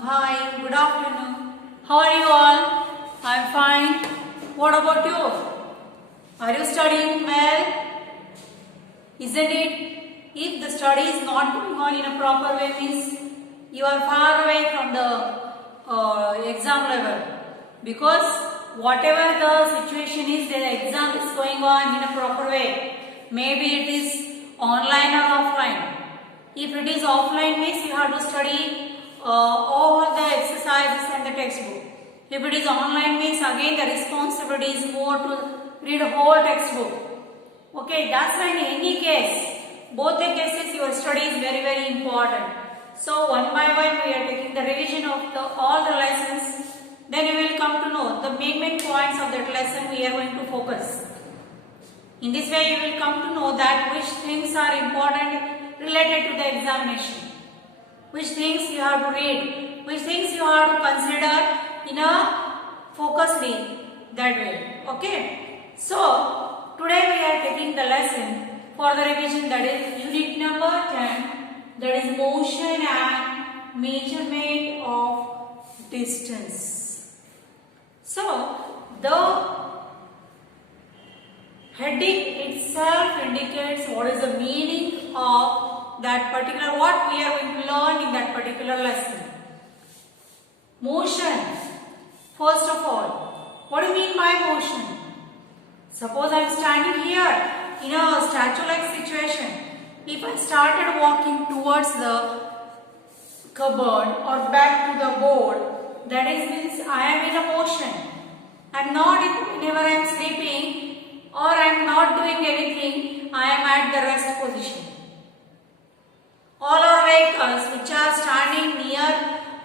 Hi, good afternoon. How are you all? I'm fine. What about you? Are you studying well? Isn't it? If the study is not going on in a proper way, means you are far away from the exam level. Because whatever the situation is, the exam is going on in a proper way. Maybe it is online or offline. If it is offline, means you have to study all the exercises and the textbook. If it is online, means again the responsibility is more to read a whole textbook. Okay, that's why in any case, both the cases your study is very important. So one by one we are taking the revision of all the lessons. Then you will come to know the main points of that lesson we are going to focus. In this way you will come to know that which things are important related to the examination. Which things you have to read, which things you have to consider in a focusedly that way. Okay. So today we are taking the lesson for the revision, that is unit number 10, that is motion and measurement of distance. So the heading itself indicates what is the meaning of that particular, what we are going to learn in that particular lesson. Motion. First of all, what do you mean by motion? Suppose I am standing here in a statue-like situation. If I started walking towards the cupboard or back to the board, that is means I am in a motion. I am not whenever I am sleeping or I am not doing anything, I am at the rest position. All our vehicles which are standing near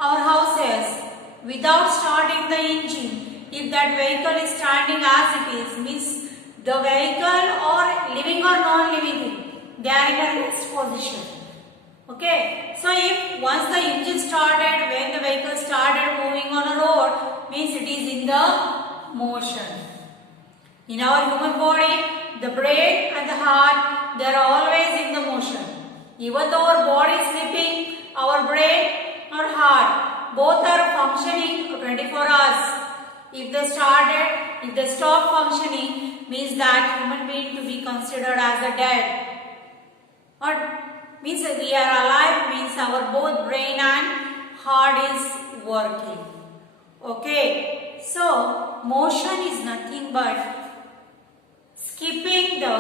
our houses without starting the engine, if that vehicle is standing as it is, means the vehicle or living or non-living, they are in a rest position. Okay, so if once the engine started, when the vehicle started moving on a road, means it is in the motion. In our human body, the brain and the heart, they are always in the motion. Even though our body is sleeping, our brain or heart, both are functioning 24 hours. If they stop functioning, means that human being to be considered as a dead. Or means we are alive, means our both brain and heart is working. Okay, so motion is nothing but skipping the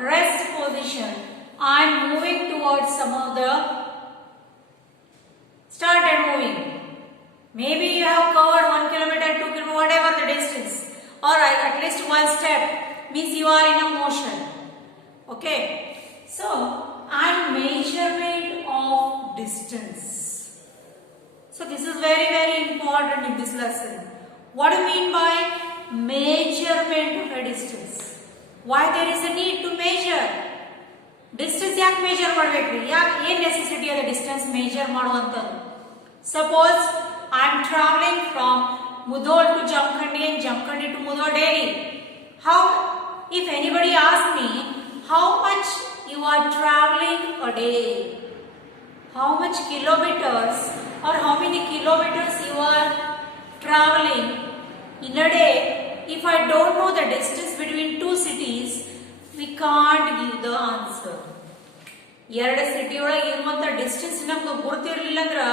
rest position and moving towards some of the started moving. Maybe you have covered 1 kilometer, 2 kilometer, whatever the distance, or at least one step, means you are in a motion. Okay. So, and measurement of distance. So this is very important in this lesson. What do you mean by measurement of a distance? Why there is a need to measure? Distance ಯಾಕೆ measure ಮಾಡಬೇಕ್ರಿ? ಏನು necessity ಅದ distance measure ಮಾಡುವಂತದ್ದು? Suppose I am traveling from Mudhol to Jamkhandi and Jamkhandi to Mudhol daily. How, if anybody asks me, how much you are traveling a day? How much kilometers or how many kilometers you are traveling in a day? If I don't know the distance between two cities, we can't give the answer. ಎರಡು city ಒಳಗೆ ಇರುವಂತ distance ನಮಗೆ ಗೊತ್ತಿರಲಿಲ್ಲ ಅಂದ್ರೆ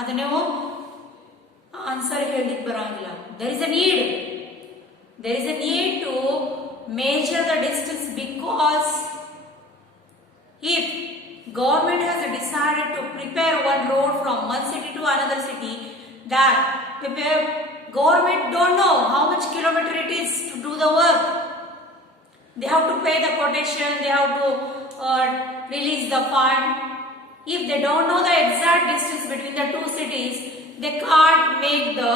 ಅದು ನೀವು answer ಹೇಳಲಿಕ್ಕೆ ಬರಂಗಿಲ್ಲ. There is a need to measure the distance, because if government has decided to prepare one road from one city to another city, that the government don't know how much kilometer it is to do the work. They have to pay the quotation, they have to release the fund. If they don't know the exact distance between the two cities, they can't make the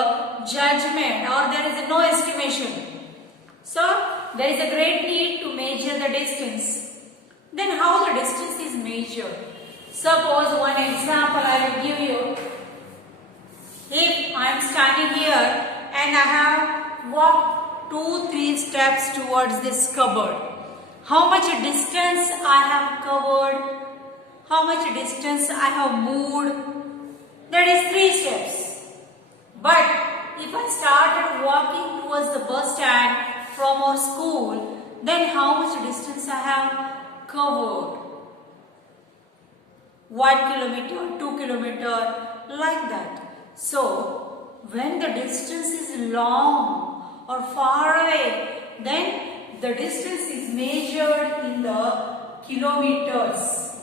judgment, or there is no estimation. So there is a great need to measure the distance. Then how the distance is measured? Suppose one example I will give you. If I am standing here and I have walked 2-3 steps towards this cupboard, how much distance I have covered, how much distance I have moved, that is 3 steps. towards the bus stand from our school, then how much distance I have covered? 1 kilometer, 2 kilometer, like that. So, when the distance is long or far away, then the distance is measured in the kilometers.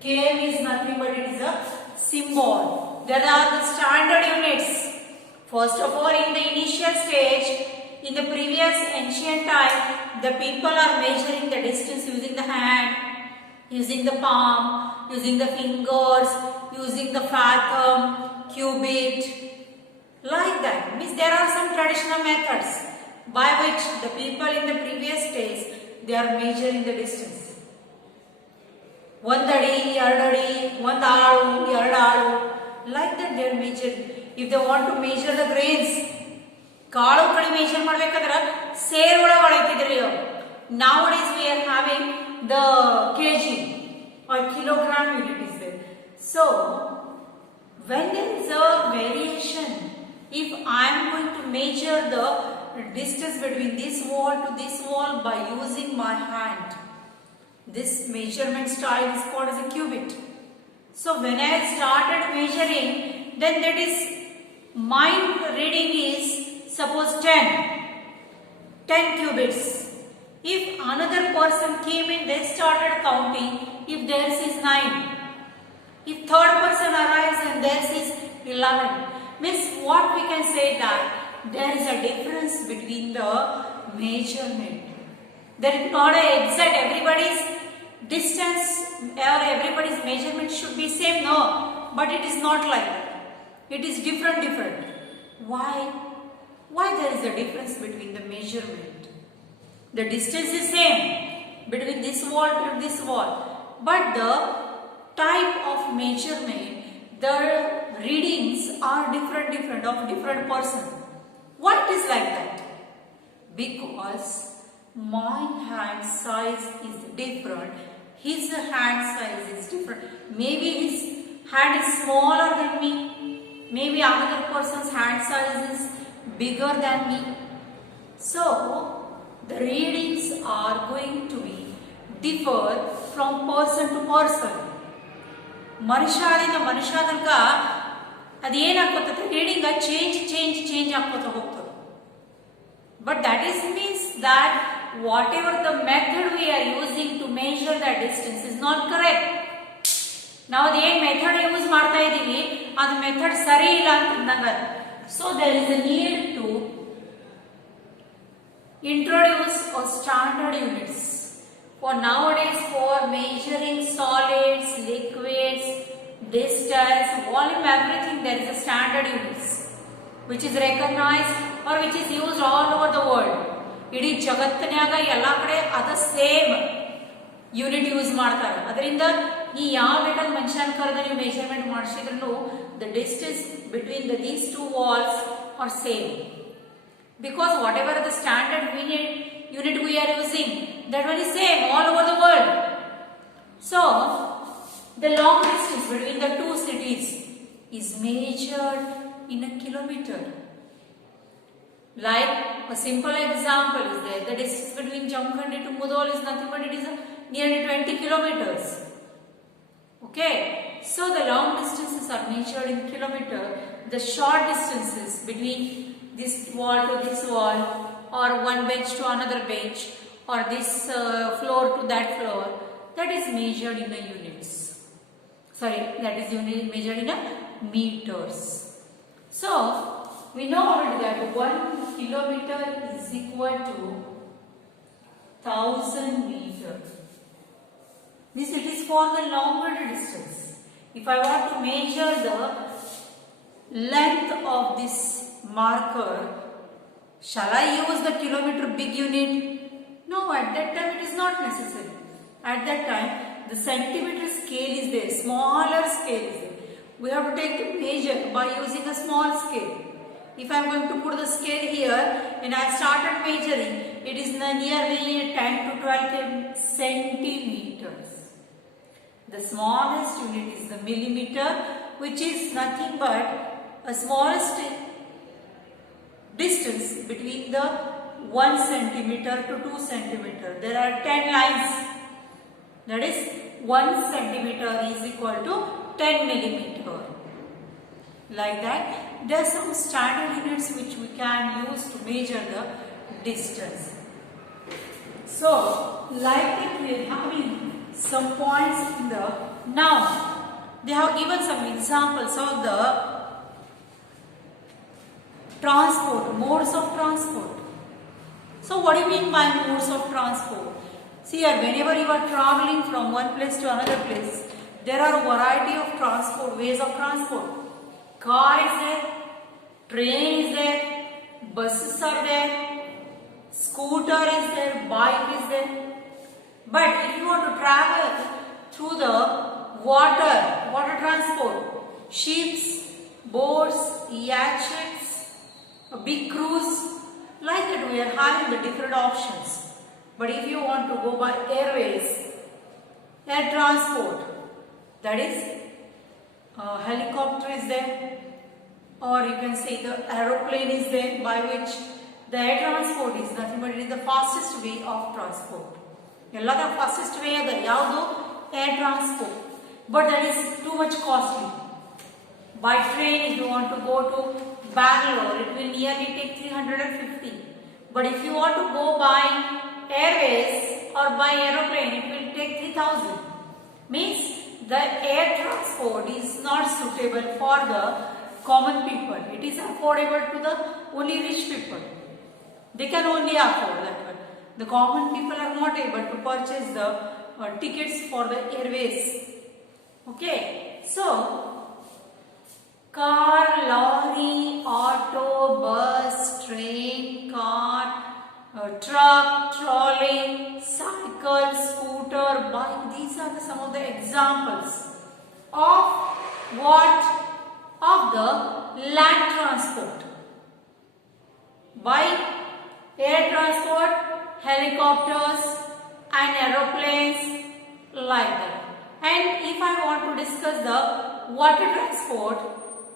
Km is nothing but it is a symbol. There are the standard units. First of all, in the initial stage, in the previous ancient time, the people are measuring the distance using the hand, using the palm, using the fingers, using the fathom, cubit, like that. Means there are some traditional methods by which the people in the previous days, they are measuring the distance. Ondadi, Erdadi, Ondalu, Erdalu, like that they are measuring. If they want to measure the grains, ಕಾಳು ಕಡಿ measure ಮಾಡಬೇಕಾದ್ರೆ ಸೇರ್ ಒಳಗೆ ಒಳೈತಿದ್ರಿ. Nowadays we are having the kg or kilogram unit is there. So when there is a variation, if I am going to measure the distance between this wall to this wall by using my hand, this measurement style is called as a cubit. So when I started measuring, then that is my reading is suppose 10 cubits. If another person came in, they started counting. If theirs is 9, if third person arrives and theirs is 11, means what we can say that there is a difference between the measurement. There is not an exact everybody's distance or everybody's measurement should be same. No, but it is not like that. It is different. Why? Why there is a difference between the measurement? The distance is same between this wall to this wall, but the type of measurement, the readings are different of different person. Why it is like that? Because my hand size is different, his hand size is different. Maybe his hand is smaller than me, maybe another person's hand size is bigger than me. So the readings are going to be differ from person to person. ಮನುಷ್ಯರಿಂದ ಮನುಷ್ಯ ತನಕ ಅದೇನಾಗ್ತದೆ reading change ಆಗ್ಕೋತಾ ಹೋಗ್ತದೆ. But that is means that whatever the method we are using to measure that distance is not correct. ನಾವು ಅದೇನು method use ಮಾಡ್ತಾ ಇದ್ದೀವಿ ಅದು method ಸರಿ ಇಲ್ಲ ಅಂತಂದಾಗ, so there is a need to introduce a standard units for nowadays for measuring solids, liquids, distance, volume, everything. There is a standard units which is recognized or which is used all over the world. ಇಡೀ ಜಗತ್ತಿನಾಗ ಎಲ್ಲ ಕಡೆ ಅದ same unit use ಮಾಡ್ತಾರೆ. ಅದರಿಂದ ಈ ಯಾವ ಬೇಕಾದ ಮನುಷ್ಯನ ಕರೆದ ನೀವು ಮೆಜರ್ಮೆಂಟ್ ಮಾಡಿಸಿದ್ರು the distance between these two walls are same, because whatever the standard unit we are using, that one is same all over the world. So the long distance between the two cities is measured in a kilometer. Like a simple example is there, the distance between Jamkhandi to Mudhol is nothing but it is nearly 20 kilometers. Okay, so the long distances are measured in kilometer. The short distances between this wall to this wall, or one bench to another bench, or this floor to that floor, that is measured in the units. Sorry, that is measured in a meters. So we know already that 1 kilometer is equal to 1000 meters. This it is for the longer distance. If I want to measure the length of this marker, shall I use the kilometer big unit? No, at that time it is not necessary. At that time the centimeter scale is there, smaller scale is there. We have to take the measure by using a small scale. If I am going to put the scale here and I started measuring, it is nearly 10 to 12 centimeters. The smallest unit is the millimeter, which is nothing but a smallest distance between the 1 centimeter to 2 centimeter. There are 10 lines. That is 1 centimeter is equal to 10 millimeter. Like that, there are some standard units which we can use to measure the distance. So, like that we are having some points in the, now they have given some examples of the transport, modes of transport. So what do you mean by modes of transport? See here, whenever you are traveling from one place to another place, there are a variety of transport, ways of transport. Car is there, train is there, buses are there, scooter is there, bike is there. But if you want to travel through the water transport, ships, boats, yachts, a big cruise, like that we are having the different options. But if you want to go by airways, air transport, that is helicopter is there, or you can say the aeroplane is there, by which the air transport is nothing but it is the fastest way of transport. ಎಲ್ಲ the fastest way ಅದ ಯಾವುದು air transport, but that is too much costly. By train, if you want to go to Bangalore, it will nearly take 350. But if you want to go by airways or by aeroplane, it will take 3000. Means the air transport is not suitable for the common people. It is affordable to the only rich people. They can only afford that one. The common people are not able to purchase the tickets for the airways. Okay, so car, lorry, auto, bus, train, car, truck, trolley, cycle, scooter, bike. These are some of the examples of what? Of the land transport. By air transport, helicopters and aeroplanes, like that. And if I want to discuss the water transport,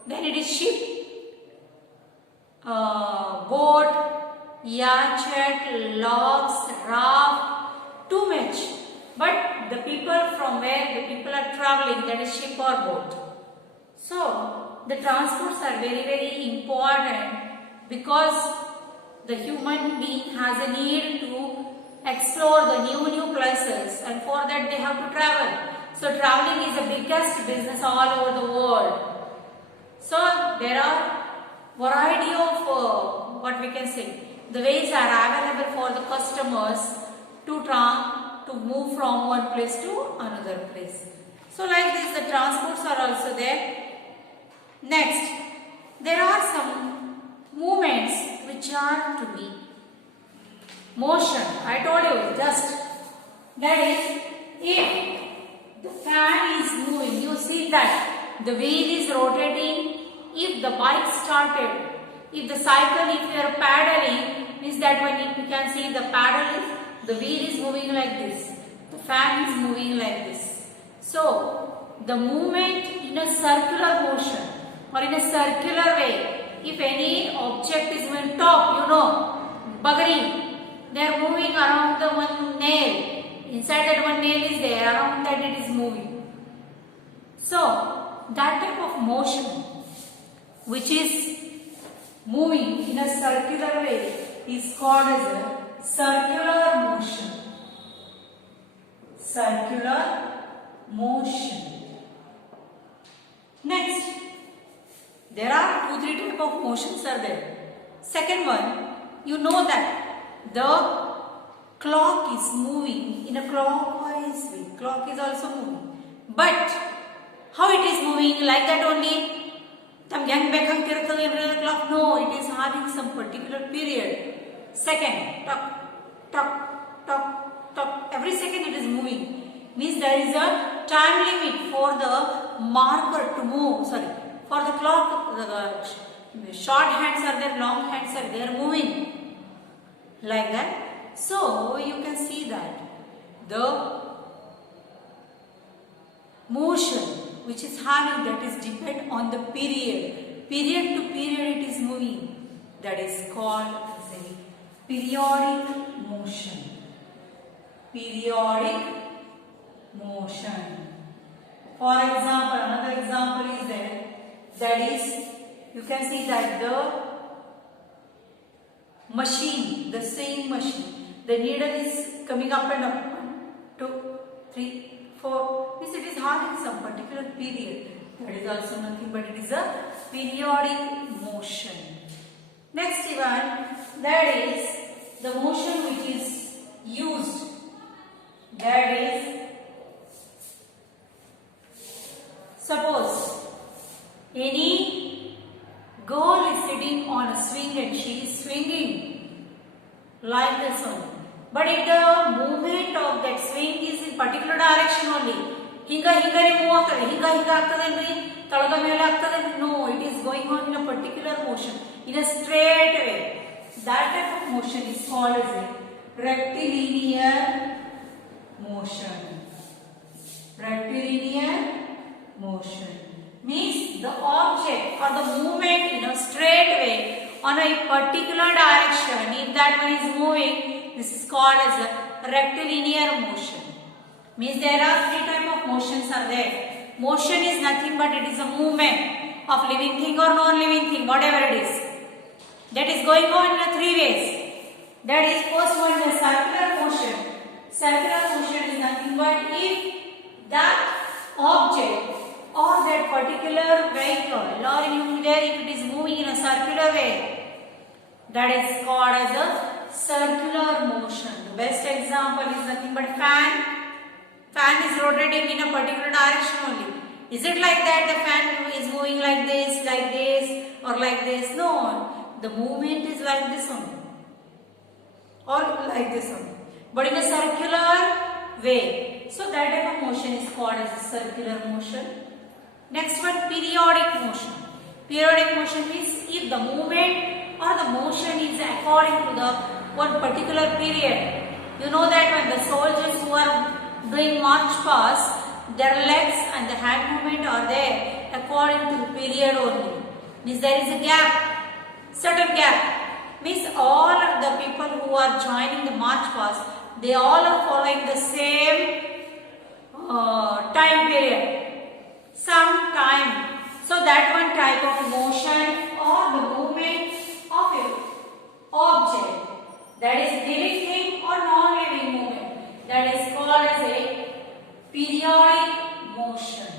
then it is ship, boat, yacht, logs, raft, too much. But the people from where the people are traveling, that is ship or boat. So the transports are very, very important because the human being has a need to explore the new places, and for that they have to travel. So traveling is the biggest business all over the world. So there are variety of what we can say, the ways are available for the customers to move from one place to another place. So like this, the transports are also there. Next, there are some movements which are to be motion. I told you just, that is, if the fan is moving, you see that the wheel is rotating. If the bike started, if the cycle, if you are pedaling, means that when you can see the pedal is, the wheel is moving like this, the fan is moving like this. So the movement in a circular motion or in a circular way, if any object is going top, you know, bagari, they are moving around the one nail. Inside that one nail is there, around that it is moving. So that type of motion which is moving in a circular way is called as a circular motion. Circular motion. Next, there are 2-3 type of motions are there. Second one, you know that the clock is moving in a clockwise way. Clock is also moving. But how it is moving? Like that only? Clock? No, it is having some particular period. Second, tuck, tuck, tuck, tuck. Every second it is moving. Means there is a time limit for the marker to move. Sorry, for the clock, the short hands are there, long hands are there, moving. Like that. So you can see that the motion which is having, that is depend on the period. Period to period it is moving. that is called as a periodic motion. Periodic motion. For example, another example is there, that is, you can see that the machine, the same machine, the needle is coming up and up. 1, 2, 3, 4. Means it is having some particular period. That is also nothing but it is a periodic motion. Next one, that is the motion which is used. That is, suppose any girl is sitting on a swing and she is swinging like this only. But if the movement of that swing is in particular direction only, hinga move ಆಗ್ತದೆ, ಹಿಂಗ ಆಗ್ತದೇನ್ರಿ, ತಳಗ ಮೇಲೆ ಆಗ್ತದೇನ್ರಿ? No, it is going on in a particular motion, in a straight way. That type of motion is called as a rectilinear motion. Rectilinear motion means the object or the movement in a straight way on a particular direction. If that one is moving, this is called as a rectilinear motion. Means there are 3 types of motions are there. Motion is nothing but it is a movement of living thing or non-living thing, whatever it is. That is going on in 3 ways. That is, first one is circular motion. Circular motion is nothing but if that object or that particular vehicle or if it is moving in a circular way, that is called as a circular motion. The best example is nothing but fan. Fan is rotating in a particular direction only. Is it like that the fan is moving like this or like this? No, the movement is like this only or like this only, but in a circular way. So that type of motion is called as a circular motion. Next one, periodic motion. Periodic motion means if the movement or the motion is according to the one particular period. You know that when the soldiers who are doing march past, their legs and the hand movement are there according to the period only. Means there is a gap, certain gap. Means all of the people who are joining the march past, they all are following the same time period, some time. So that one type of motion or the movement of a object, that is living thing or non-living movement, that is called as a periodic motion.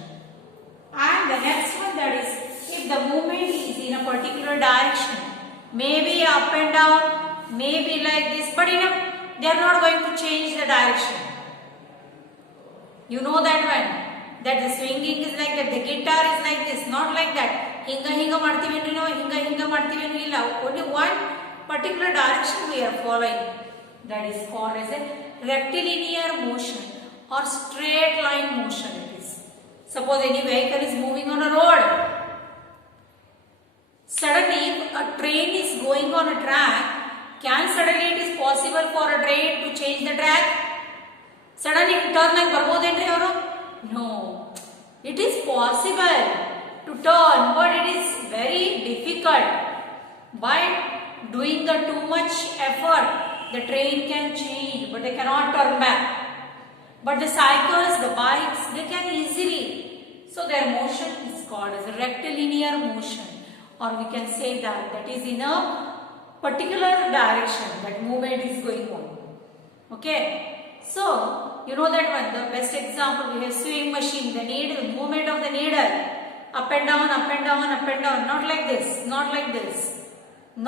And the next one, that is if the movement is in a particular direction, maybe up and down, maybe like this, but they are not going to change the direction. You know that one, that the swinging is like that, the guitar is like this, not like that. Hinga ಮಾಡ್ತೀವಿ ಅಂದ್ರೆ ನಾವು ಹಿಂಗ ಮಾಡ್ತೀವಿ ಅಂದ್ರೆ ಇಲ್ಲ. Only one particular direction we are following. That is called as a rectilinear motion or straight line motion it is. Suppose any vehicle is moving on a road. Suddenly a train is going on a track. Can suddenly it is possible for a train to change the track? Suddenly turn like ಬರ್ಬೋದೇನ್ರಿ ಅವರು? No. It is possible to turn, but it is very difficult. By doing the too much effort, the train can change, but they cannot turn back. But the cycles, the bikes, they can easily. So their motion is called as a rectilinear motion, or we can say that is in a particular direction that movement is going on. Okay. So you know that one, the best example we have sewing machine, the needle, movement of the needle, up and down, up and down, up and down, not like this, not like this,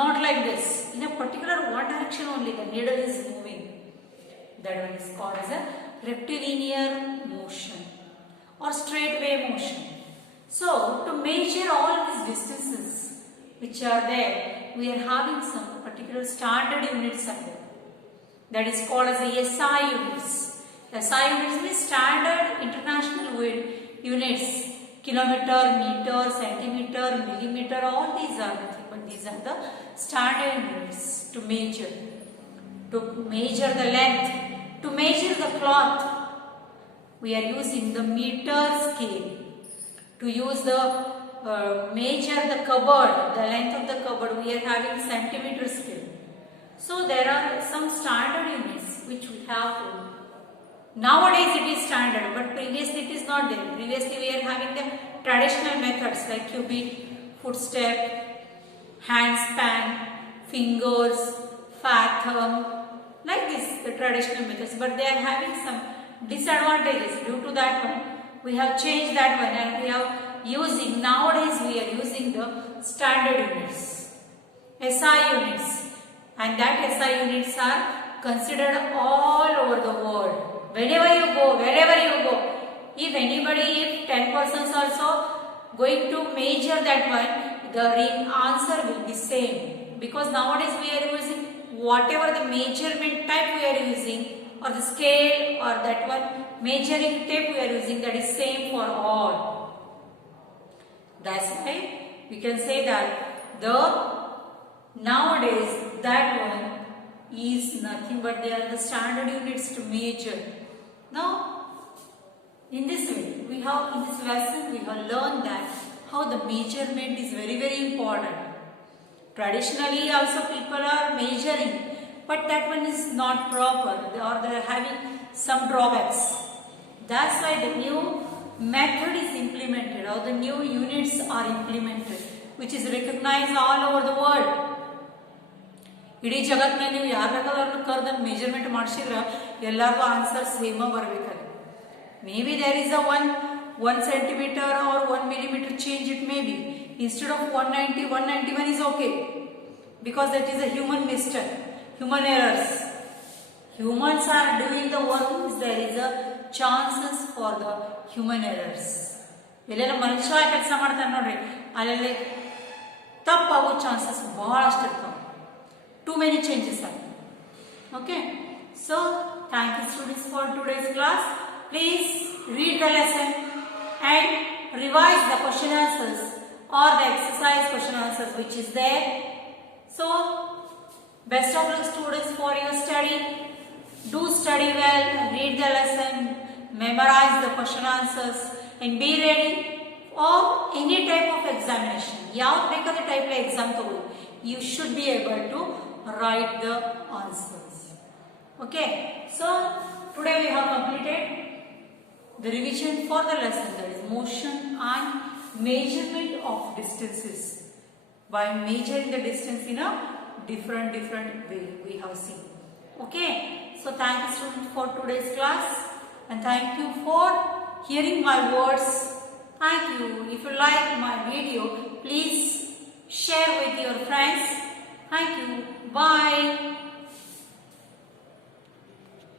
not like this. In a particular one direction only the needle is moving. That one is called as a rectilinear motion or straight way motion. So to measure all these distances which are there, we are having some particular standard units are there. That is called as the SI units. SI units means standard international units. Kilometer, meter, centimeter, millimeter, all these are nothing but these are the standard units to measure. To measure the length, to measure the cloth, we are using the meter scale. To use the measure the cupboard, the length of the cupboard, we are having centimeter scale. So there are some standard units which we have to. Nowadays it is standard, but previously it is not there. Previously we are having the traditional methods like cubit, footstep, handspan, fingers, fathom, like this, the traditional methods. But they are having some disadvantages. Due to that one, we have changed that one, and we are using, nowadays we are using the standard units, SI units, and that SI units are considered all over the world. Whenever you go, wherever you go, if anybody, if 10 persons also going to measure that one, the answer will be same, because nowadays we are using whatever the measurement type we are using, or the scale, or that one measuring tape we are using, that is same for all. That's why we can say that the nowadays that one is nothing but they are the standard units to measure. Now in this way, we have, in this lesson we have learned that how the measurement is very, very important. Traditionally also people are measuring, but that one is not proper, or they are having some drawbacks. That's why the new method is implemented, or the new units are implemented, which is recognized all over the world. ಇಡೀ ಜಗತ್ತಿನಲ್ಲಿ ನೀವು ಯಾರು ಬೇಕಾದ್ರೂ ಕರೆದು measurement ಮಾಡಿಸಿದ್ರೆ ಎಲ್ಲರಿಗೂ answer same ಬರಬೇಕಲ್ಲ. Maybe there is a 1 centimeter or 1 millimeter change, it may be. Instead of 190, 191 is okay, because that is a human mistake, human errors. Humans are doing the work, there is a chances for the human errors. ಎಲ್ಲೆಲ್ಲ ಮನುಷ್ಯ ಕೆಲಸ ಮಾಡ್ತಾರೆ ನೋಡ್ರಿ, ಅಲ್ಲೆಲ್ಲ ತಪ್ಪಾಗೋ chances ಬಹಳಷ್ಟು ಇರ್ತಾವೆ. Too many changes are. Okay. So, thank you students for today's class. Please read the lesson and revise the question answers or the exercise question answers which is there. So, best of luck students for your study. Do study well, read the lesson, memorize the question answers, and be ready for any type of examination. Yav ಬೇಕಾದ type of exam ತಗೊಳ್ಳಿ, you should be able to write the answers. Okay. So, today we have completed the revision for the lesson, that is motion and measurement of distances. By measuring the distance in a different way we have seen. Okay. So thank you students for today's class, and thank you for hearing my words. Thank you. If you like my video, please share with your friends. Thank you. Bye.